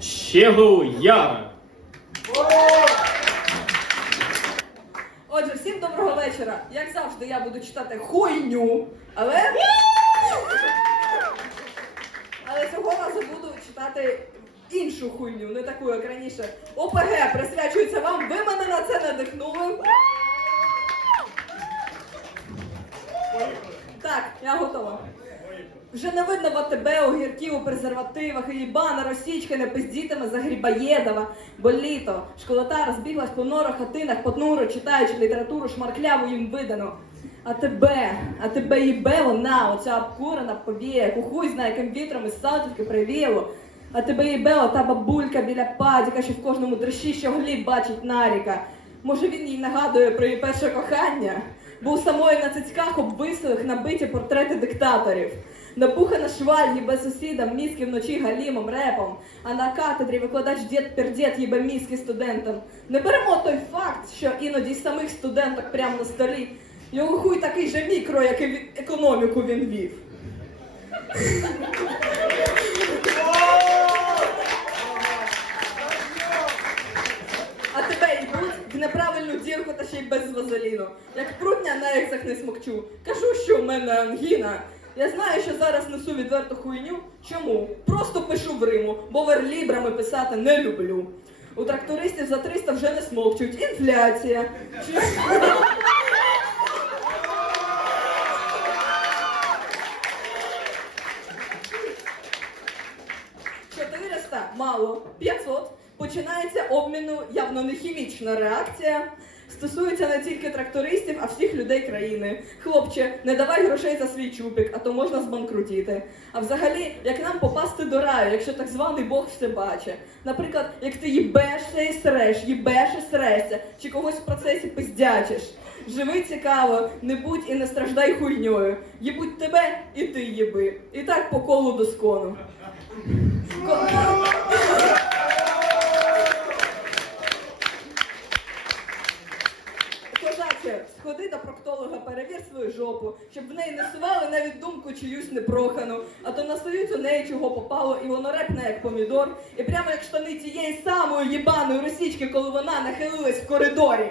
Щеглу Яра. Отже, всім доброго вечора. Як завжди, я буду читати хуйню, але. Але цього разу буду читати іншу хуйню, не таку, як раніше. ОПГ присвячується вам. Ви мене на це надихнули. Так, я готова. Вже не видно в АТБ, огірків у презервативах, і їбана росічка не пиздітиме за Грибоєдова, бо літо. Школота розбіглась по норах, хатинах, понуро, читаючи літературу шмаркляву їм видано. А тебе, а тебе їбе вона, оця обкурена повія, яку хуй знає, яким вітром із Салтівки привіло. А тебе їбе ота бабулька біля падіка, що в кожному дрищі щоглі бачить наріка. Може він їй нагадує про її перше кохання? Бо у самої на цицьках обвислих набиті портрети диктаторів. Напухана шваль їбе сусідам, мізки вночі галімом, репом, а на катедрі викладач дід пердєт їбе мізки студентам. Не беремо той факт, що іноді самих студенток прямо на столі. Його хуй такий же мікро, як і економіку він вів. А тебе йдуть в неправильну дірку та ще й без вазеліну. Як прутня на ексах не смокчу. Кажу, що в мене ангіна. Я знаю, що зараз несу відверту хуйню. Чому? Просто пишу в Риму, бо верлібрами писати не люблю. У трактористів за 300 вже не смокчуть. Інфляція. Чи- мало, 500 починається обміну явно не хімічна реакція. Стосується не тільки трактористів, а всіх людей країни. Хлопче, не давай грошей за свій чупик, а то можна збанкрутіти. А взагалі, як нам попасти до раю, якщо так званий Бог все бачить? Наприклад, як ти їбешся і среш, їбеш і срешся, чи когось в процесі пиздячиш. Живи цікаво, не будь і не страждай хуйньою. Їбуть тебе і ти їби. І так по колу до Козаче, сходи до проктолога, перевір свою жопу, щоб в неї не сували навіть думку чиюсь непрохану, а то настають у неї чого попало, і воно репне, як помідор, і прямо як штани цієї самої їбаної росічки, коли вона нахилилась в коридорі.